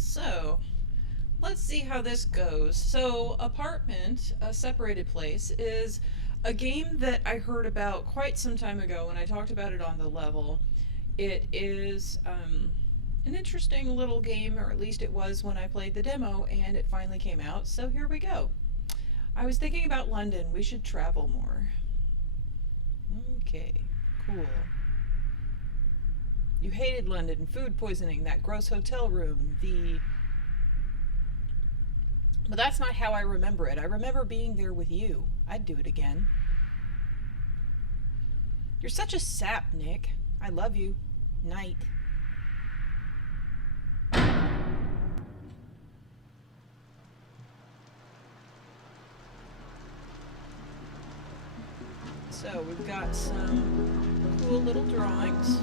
So, let's see how this goes. So, Apartment, a separated place, is a game that I heard about quite some time ago when I talked about it on the level. It is an interesting little game, or at least it was when I played the demo, and it finally came out. So, here we go. I was thinking about London. We should travel more. Okay, cool. You hated London, food poisoning, that gross hotel room, the. But that's not how I remember it. I remember being there with you. I'd do it again. You're such a sap, Nick. I love you. Night. So we've got some cool little drawings.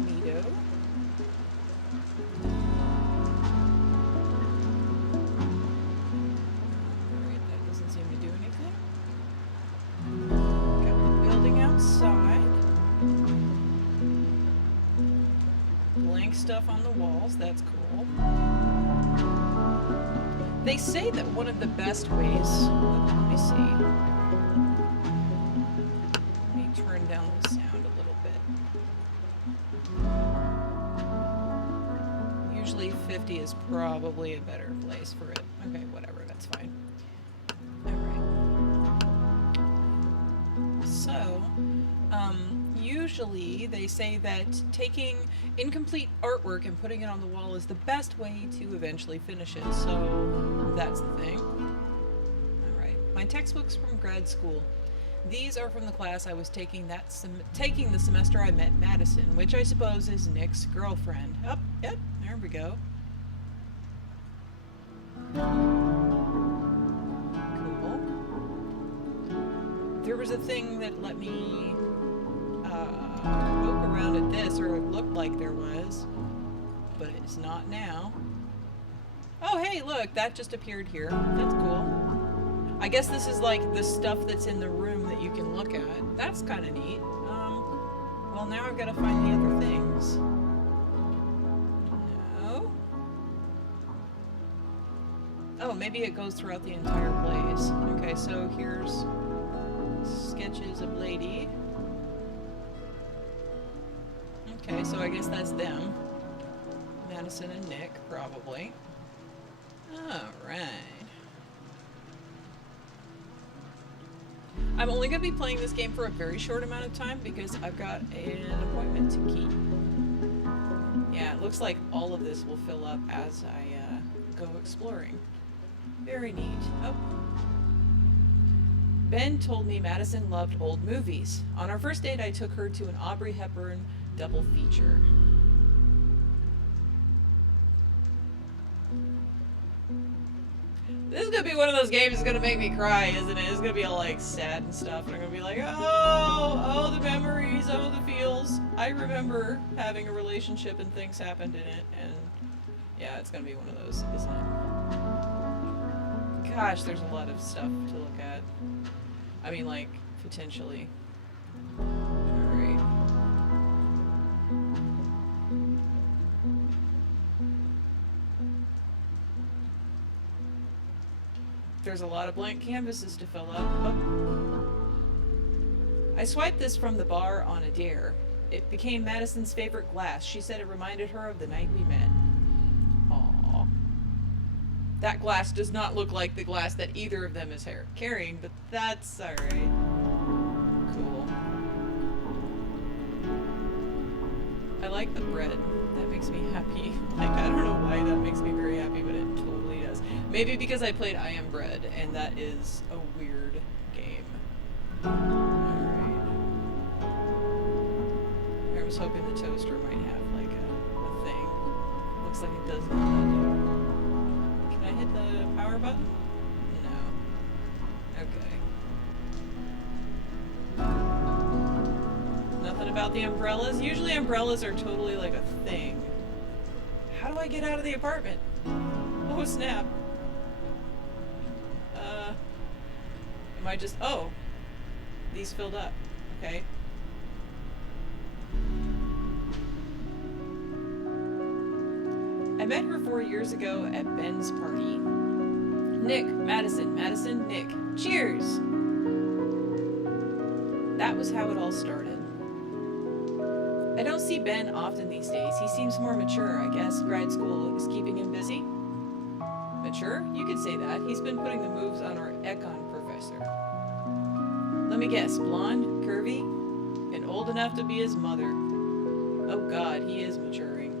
Neato. Alright, that doesn't seem to do anything. Got the building outside. Blank stuff on the walls, that's cool. They say that one of the best ways, let me see. Let me turn down the sound a little bit. Usually 50 is probably a better place for it. Okay, whatever, that's fine. Alright. So, usually they say that taking incomplete artwork and putting it on the wall is the best way to eventually finish it. So that's the thing. Alright. My textbooks from grad school. These are from the class I was taking taking the semester I met Madison, which I suppose is Nick's girlfriend. Oh, yep, there we go. Cool. There was a thing that let me poke around at this, or it looked like there was, but it's not now. Oh, hey, look, that just appeared here. That's cool. I guess this is like the stuff that's in the room that you can look at. That's kind of neat. Well, now I've got to find the other things. No. Oh, maybe it goes throughout the entire place. Okay, so here's sketches of lady. Okay, so I guess that's them. Madison and Nick, probably. Alright. I'm only going to be playing this game for a very short amount of time because I've got an appointment to keep. Yeah, it looks like all of this will fill up as I go exploring. Very neat. Oh. Ben told me Madison loved old movies. On our first date, I took her to an Aubrey Hepburn double feature. This is gonna be one of those games that's gonna make me cry, isn't it? It's gonna be all like sad and stuff, and I'm gonna be like, oh, the memories, oh, the feels. I remember having a relationship and things happened in it, and yeah, it's gonna be one of those, isn't it? Gosh, there's a lot of stuff to look at. I mean, like, potentially. Alright. There's a lot of blank canvases to fill up. Oh. I swiped this from the bar on a dare. It became Madison's favorite glass. She said it reminded her of the night we met. Aww. That glass does not look like the glass that either of them is carrying, but that's alright. Cool. I like the bread. That makes me happy. Like, I don't know why that makes me very happy, but it totally does. Maybe because I played I Am Bread, and that is a weird game. Alright. I was hoping the toaster might have, like, a thing. Looks like it does not. Can I hit the power button? No. Okay. Nothing about the umbrellas? Usually umbrellas are totally, like, a thing. How do I get out of the apartment? Oh, snap. Am I just... Oh. These filled up. Okay. I met her 4 years ago at Ben's party. Nick, Madison, Madison, Nick. Cheers! That was how it all started. I don't see Ben often these days. He seems more mature. I guess grad school is keeping him busy. Mature? You could say that. He's been putting the moves on our econ professor. Let me guess, blonde, curvy, and old enough to be his mother. Oh God, he is maturing.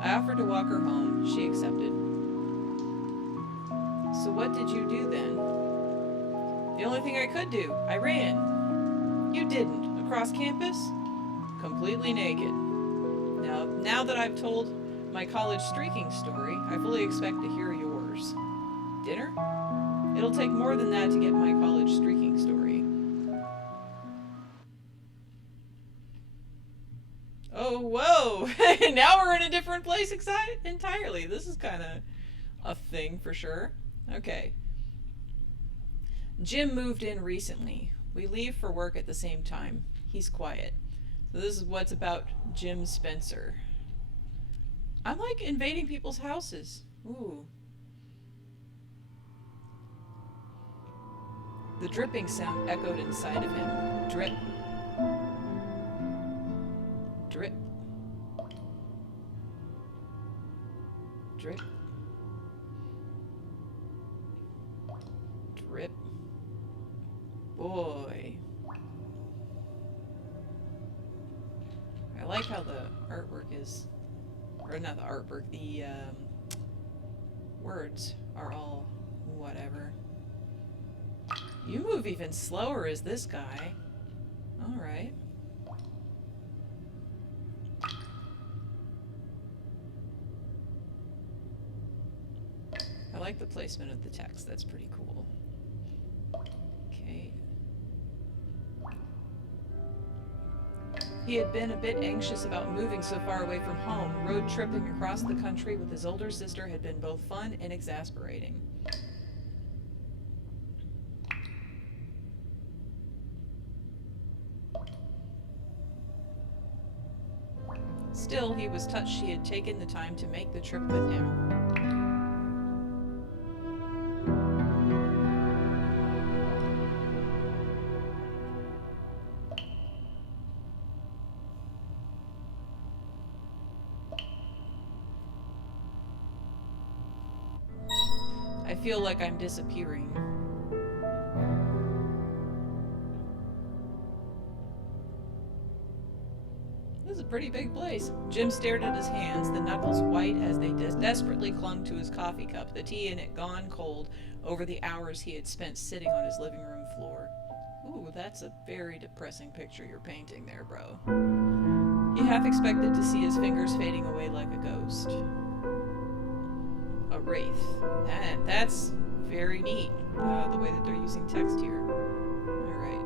I offered to walk her home. She accepted. So what did you do then? The only thing I could do. I ran. You didn't. Across campus? Completely naked. Now that I've told my college streaking story, I fully expect to hear yours. Dinner? It'll take more than that to get my college streaking story. Oh, whoa! Now we're in a different place entirely. This is kind of a thing for sure. Okay. Jim moved in recently. We leave for work at the same time. He's quiet. So this is what's about Jim Spencer. I'm like invading people's houses. Ooh. The dripping sound echoed inside of him. Drip. Drip. Drip. Drip. Boy. I like how the artwork is, or not the artwork, the words are all whatever. You move even slower as this guy. Alright. I like the placement of the text, that's pretty cool. Okay. He had been a bit anxious about moving so far away from home. Road tripping across the country with his older sister had been both fun and exasperating. Still, he was touched she had taken the time to make the trip with him. I feel like I'm disappearing. This is a pretty big place. Jim stared at his hands, the knuckles white as they desperately clung to his coffee cup, the tea in it gone cold over the hours he had spent sitting on his living room floor. Ooh, that's a very depressing picture you're painting there, bro. He half expected to see his fingers fading away like a ghost. A wraith. That's very neat, the way that they're using text here. Alright.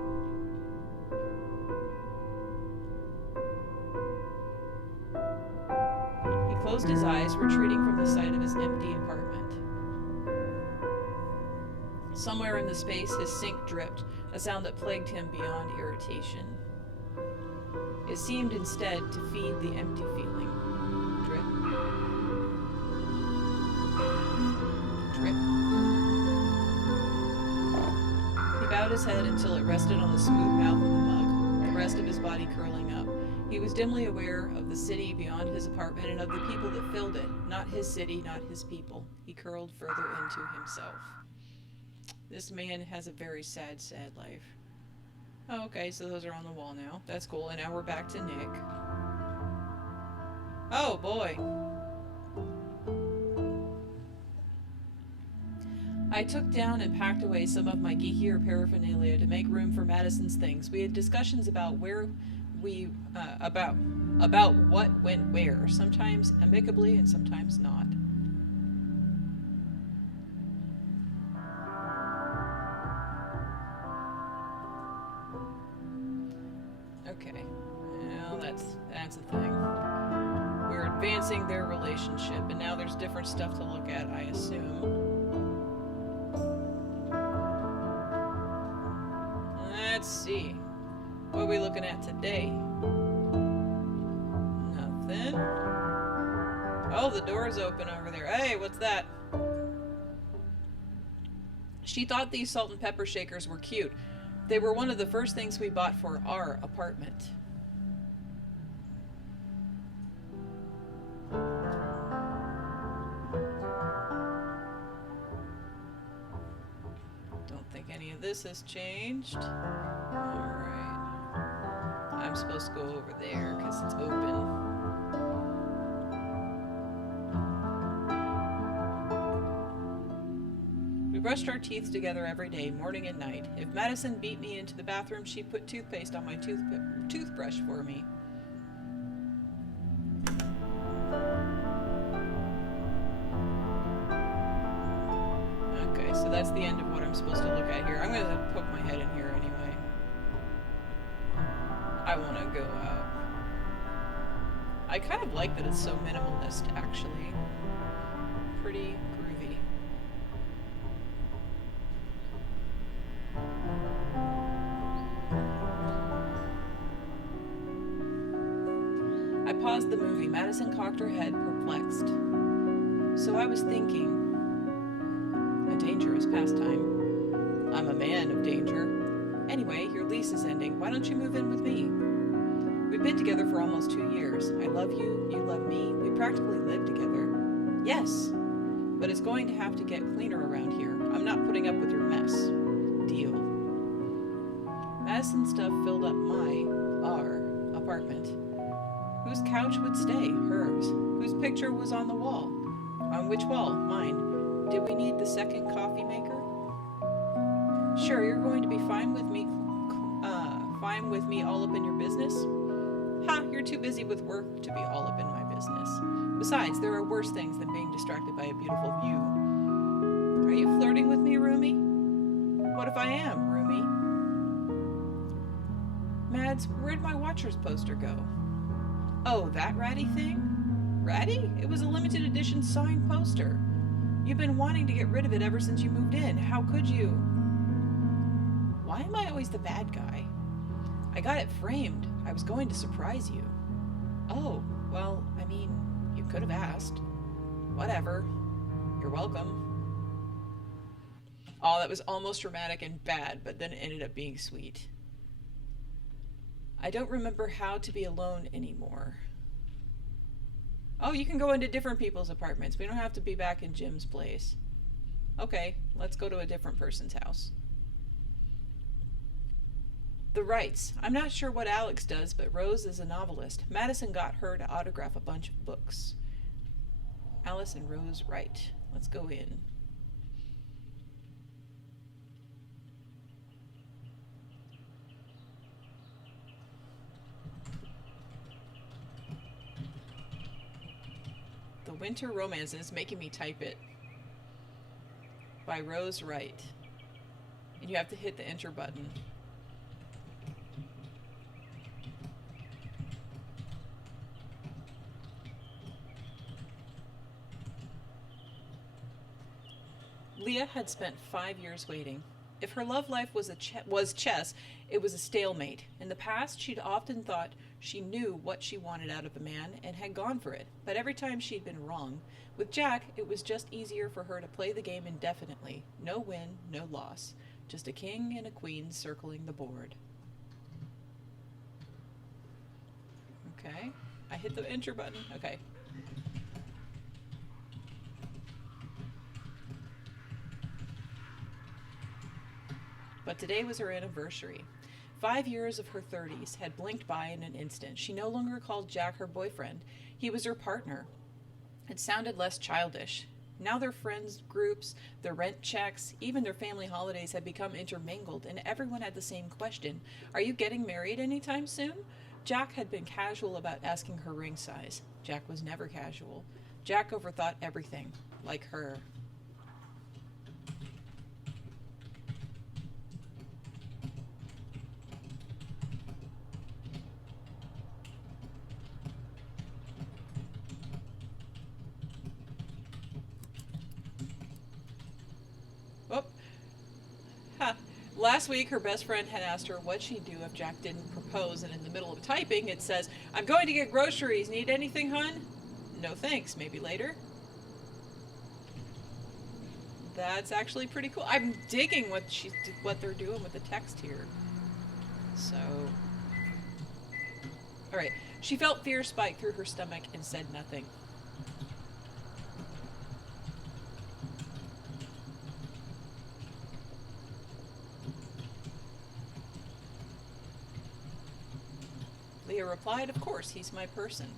He closed his eyes, retreating from the sight of his empty apartment. Somewhere in the space, his sink dripped, a sound that plagued him beyond irritation. It seemed instead to feed the empty feeling. Drip. Drip. He bowed his head until it rested on the smooth mouth of the mug, the rest of his body curling up. He was dimly aware of the city beyond his apartment and of the people that filled it. Not his city, not his people. He curled further into himself. This man has a very sad, sad life. Oh, okay, so those are on the wall now. That's cool. And now we're back to Nick. Oh, boy. I took down and packed away some of my geekier paraphernalia to make room for Madison's things. We had discussions about about what went where, sometimes amicably and sometimes not. Okay, well that's the thing. We're advancing their relationship, and now there's different stuff to look at, I assume. Let's see. What are we looking at today? Nothing. Oh, the door's open over there. Hey, what's that? She thought these salt and pepper shakers were cute. They were one of the first things we bought for our apartment. Don't think any of this has changed. Alright. I'm supposed to go over there because it's open. We brushed our teeth together every day, morning and night. If Madison beat me into the bathroom, she'd put toothpaste on my toothbrush for me. Okay, so that's the end of what I'm supposed to look at here. I'm going to poke my head in here anyway. I want to go out. I kind of like that it's so minimalist, actually. Pretty groovy. I paused the movie. Madison cocked her head, perplexed. So I was thinking, a dangerous pastime. I'm a man of danger. Anyway, your lease is ending. Why don't you move in with me? We've been together for almost 2 years. I love you, you love me. We practically live together. Yes, but it's going to have to get cleaner around here. I'm not putting up with your mess. Deal. Madison's stuff filled up our apartment. Whose couch would stay? Hers. Whose picture was on the wall? On which wall? Mine. Did we need the second coffee maker? Sure, you're going to be fine with me all up in your business? Ha, you're too busy with work to be all up in my business. Besides, there are worse things than being distracted by a beautiful view. Are you flirting with me, Rumi? What if I am, Rumi? Mads, where'd my Watchers poster go? Oh, that ratty thing? Ratty? It was a limited edition signed poster. You've been wanting to get rid of it ever since you moved in. How could you? Why am I always the bad guy? I got it framed. I was going to surprise you. Oh, well, I mean, you could have asked. Whatever. You're welcome. Oh, that was almost dramatic and bad, but then it ended up being sweet. I don't remember how to be alone anymore. Oh, you can go into different people's apartments. We don't have to be back in Jim's place. Okay, let's go to a different person's house. The Wrights. I'm not sure what Alex does, but Rose is a novelist. Madison got her to autograph a bunch of books. Alice and Rose Wright. Let's go in. The Winter Romance, and it's making me type it. By Rose Wright. And you have to hit the enter button. Leah had spent 5 years waiting. If her love life was chess, it was a stalemate. In the past, she'd often thought she knew what she wanted out of a man and had gone for it, but every time she'd been wrong. With Jack, it was just easier for her to play the game indefinitely. No win, no loss. Just a king and a queen circling the board. Okay. I hit the enter button. Okay. But today was her anniversary. 5 years of her 30s had blinked by in an instant. She no longer called Jack her boyfriend. He was her partner. It sounded less childish. Now their friends groups, their rent checks, even their family holidays had become intermingled, and everyone had the same question. Are you getting married anytime soon? Jack had been casual about asking her ring size. Jack was never casual. Jack overthought everything, like her. Last week, her best friend had asked her what she'd do if Jack didn't propose, and in the middle of typing, it says, I'm going to get groceries. Need anything, hun? No thanks, maybe later. That's actually pretty cool. I'm digging what they're doing with the text here. So, all right. She felt fear spike through her stomach and said nothing. Leah replied, "Of course, he's my person."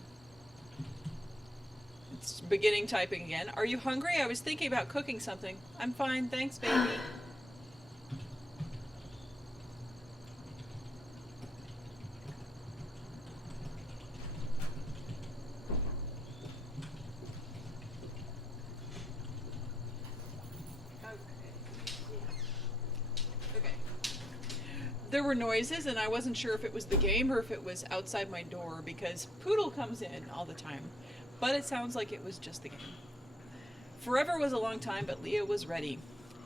It's beginning typing again. "Are you hungry? I was thinking about cooking something." "I'm fine, thanks, baby." Okay. There were noises, and I wasn't sure if it was the game or if it was outside my door because Poodle comes in all the time. But it sounds like it was just the game. Forever was a long time, but Leah was ready.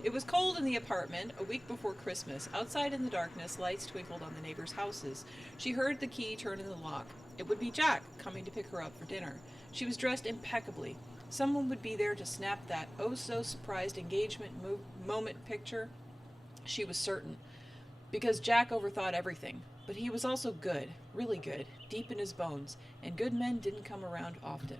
It was cold in the apartment, a week before Christmas. Outside in the darkness, lights twinkled on the neighbors' houses. She heard the key turn in the lock. It would be Jack coming to pick her up for dinner. She was dressed impeccably. Someone would be there to snap that oh-so-surprised engagement moment picture. She was certain. Because Jack overthought everything. But he was also good, really good, deep in his bones, and good men didn't come around often.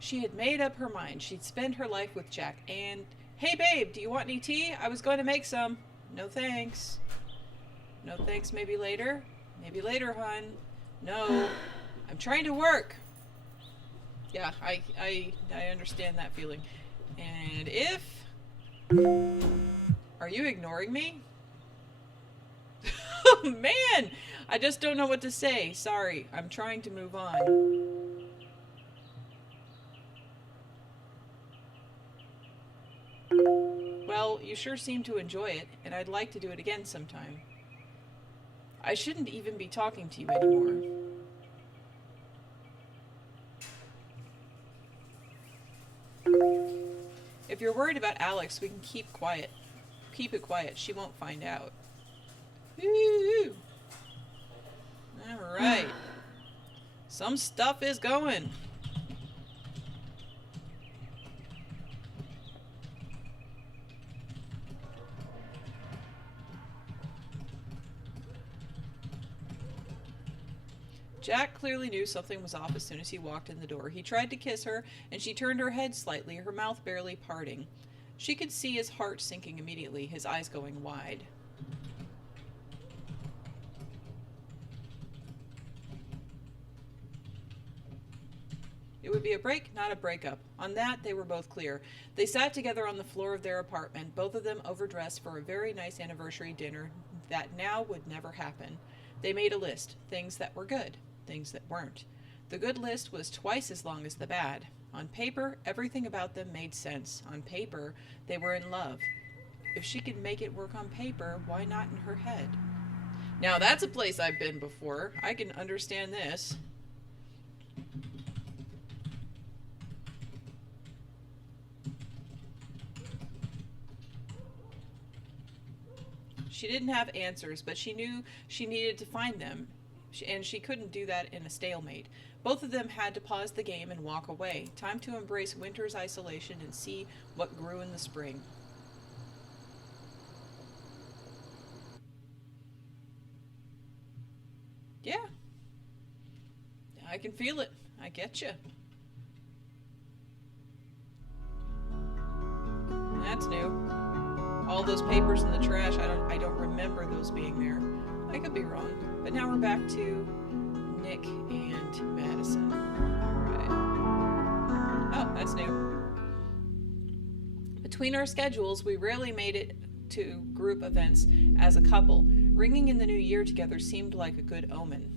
She had made up her mind. She'd spend her life with Jack and... "Hey, babe, do you want any tea? I was going to make some." "No, thanks." "No, thanks, maybe later." "Maybe later, hon." "No, I'm trying to work." Yeah, I understand that feeling. And if... Are you ignoring me? Oh, man! I just don't know what to say. Sorry, I'm trying to move on. "Well, you sure seem to enjoy it, and I'd like to do it again sometime." "I shouldn't even be talking to you anymore." "If you're worried about Alex, we can keep quiet. Keep it quiet. She won't find out." Woo! All right. Some stuff is going. Jack clearly knew something was off as soon as he walked in the door. He tried to kiss her, and she turned her head slightly, her mouth barely parting. She could see his heart sinking immediately, his eyes going wide. It would be a break, not a breakup. On that, they were both clear. They sat together on the floor of their apartment, both of them overdressed for a very nice anniversary dinner that now would never happen. They made a list, things that were good, things that weren't. The good list was twice as long as the bad. On paper, everything about them made sense. On paper, they were in love. If she could make it work on paper, why not in her head? Now that's a place I've been before. I can understand this. She didn't have answers, but she knew she needed to find them, and she couldn't do that in a stalemate. Both of them had to pause the game and walk away. Time to embrace winter's isolation and see what grew in the spring. Yeah, I can feel it. I get you. That's new. All those papers in the trash, I don't remember those being there. I could be wrong. But now we're back to Nick and Madison. Alright. Oh, that's new. Between our schedules, we rarely made it to group events as a couple. Ringing in the new year together seemed like a good omen.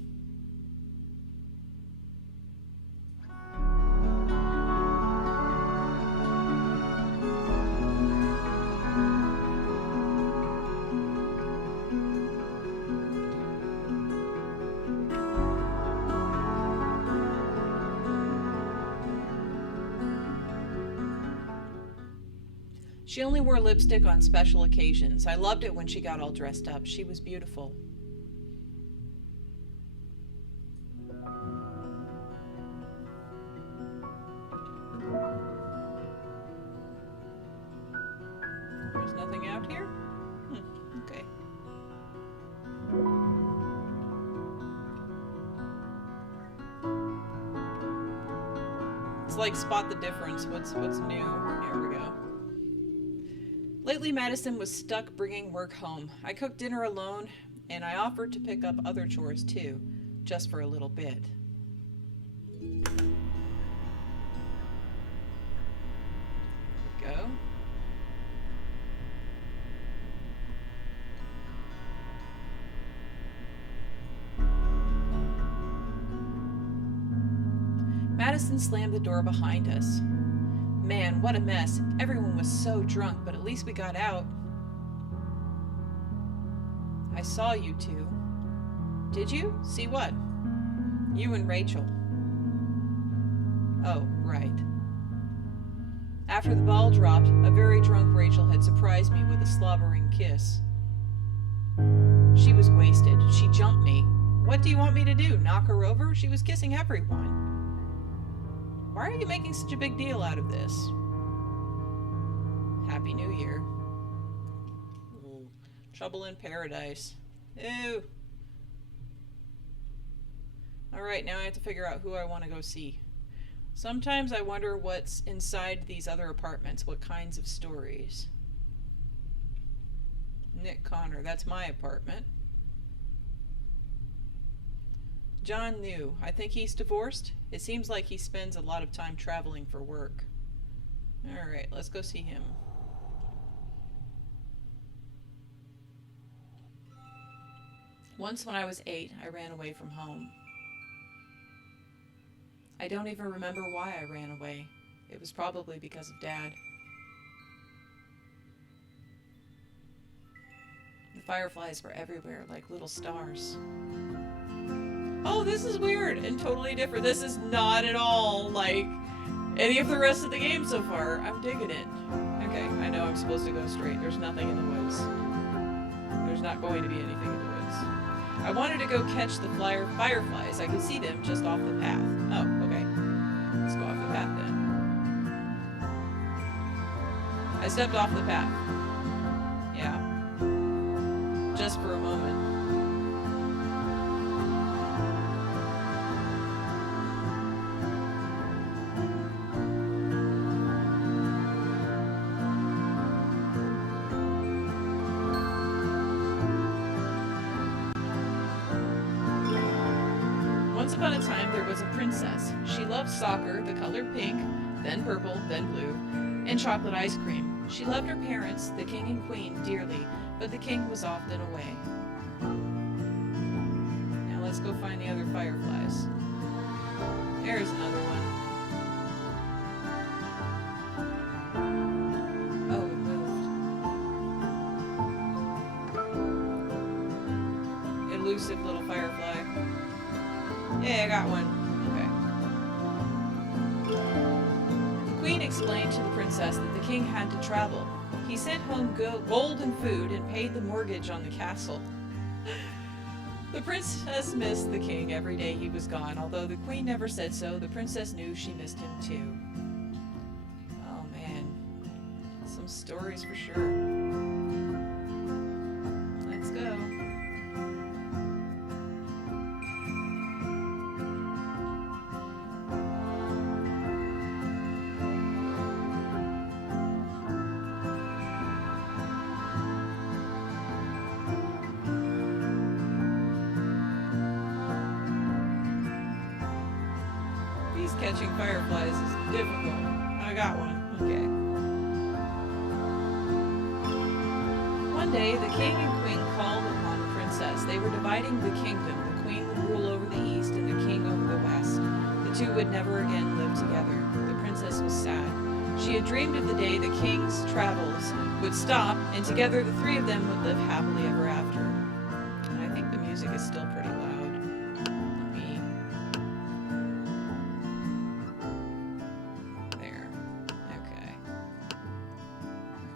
She only wore lipstick on special occasions. I loved it when she got all dressed up. She was beautiful. There's nothing out here? Okay. It's like spot the difference. What's new? Here we go. Lately, Madison was stuck bringing work home. I cooked dinner alone, and I offered to pick up other chores too, just for a little bit. Go. Madison slammed the door behind us. Man, what a mess. Everyone was so drunk, but at least we got out. I saw you two. Did you? See what? You and Rachel. Oh, right. After the ball dropped, a very drunk Rachel had surprised me with a slobbering kiss. She was wasted. She jumped me. What do you want me to do? Knock her over? She was kissing everyone. Why are you making such a big deal out of this? Happy New Year. Ooh, trouble in paradise. Ew. Alright, now I have to figure out who I want to go see. Sometimes I wonder what's inside these other apartments, what kinds of stories. Nick Connor, that's my apartment. John New, I think he's divorced. It seems like he spends a lot of time traveling for work. Alright, let's go see him. Once when I was 8, I ran away from home. I don't even remember why I ran away. It was probably because of Dad. The fireflies were everywhere, like little stars. Oh, this is weird and totally different. This is not at all like any of the rest of the game so far. I'm digging it. Okay, I know I'm supposed to go straight. There's nothing in the woods. There's not going to be anything in the woods. I wanted to go catch the fireflies. I could see them just off the path. Oh, okay. Let's go off the path then. I stepped off the path. Yeah. Just for a moment. Once upon a time, there was a princess. She loved soccer, the color pink, then purple, then blue, and chocolate ice cream. She loved her parents, the king and queen, dearly, but the king was often away. Now let's go find the other fireflies. There's another one. Oh, it moved. Elusive little firefly. Yeah, I got one. Okay. The queen explained to the princess that the king had to travel. He sent home gold and food and paid the mortgage on the castle. The princess missed the king every day he was gone. Although the queen never said so, the princess knew she missed him too. Oh man. Some stories for sure. Let's go. Catching fireflies is difficult. I got one. Okay. One day, the king and queen called upon the princess. They were dividing the kingdom. The queen would rule over the east and the king over the west. The two would never again live together. The princess was sad. She had dreamed of the day the king's travels would stop, and together the three of them would live happily ever after. And I think the music is still pretty loud.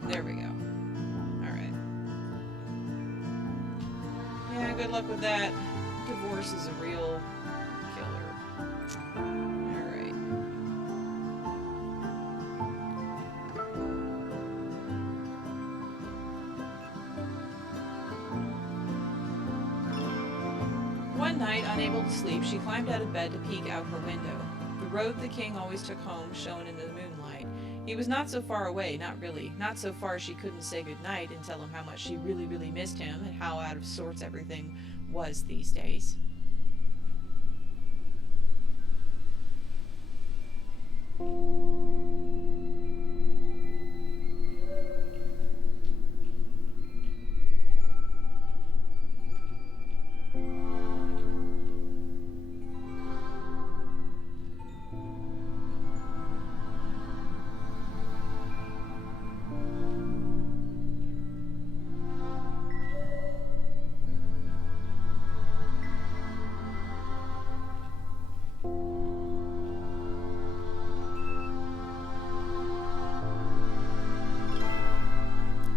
There we go. Alright. Yeah, good luck with that. Divorce is a real killer. Alright. One night, unable to sleep, she climbed out of bed to peek out her window. The road the king always took home shone in the moonlight. He was not so far away, not really. Not so far she couldn't say goodnight and tell him how much she really, really missed him and how out of sorts everything was these days.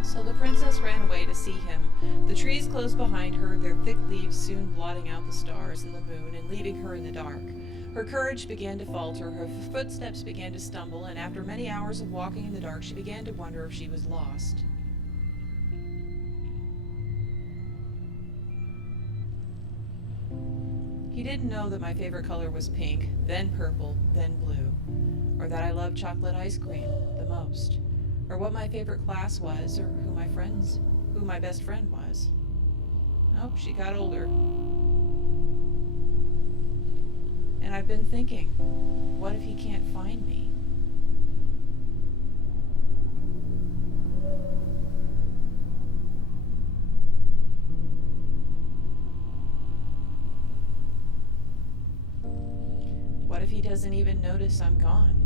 So the princess ran away to see him. The trees closed behind her, their thick leaves soon blotting out the stars and the moon and leaving her in the dark. Her courage began to falter, her footsteps began to stumble, and after many hours of walking in the dark, she began to wonder if she was lost. He didn't know that my favorite color was pink, then purple, then blue, or that I loved chocolate ice cream the most, or what my favorite class was, or who my best friend was. Oh, she got older. And I've been thinking, what if he can't find me? What if he doesn't even notice I'm gone?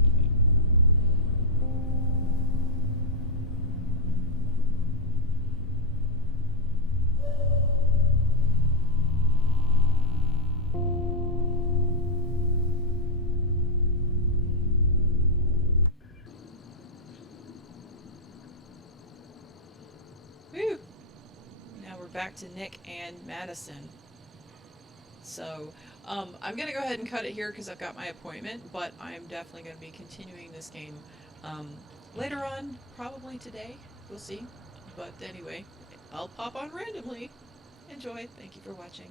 Whew. Now we're back to Nick and Madison. So, I'm going to go ahead and cut it here because I've got my appointment, but I'm definitely going to be continuing this game um, later on, probably today. We'll see. But anyway, I'll pop on randomly. Enjoy. Thank you for watching.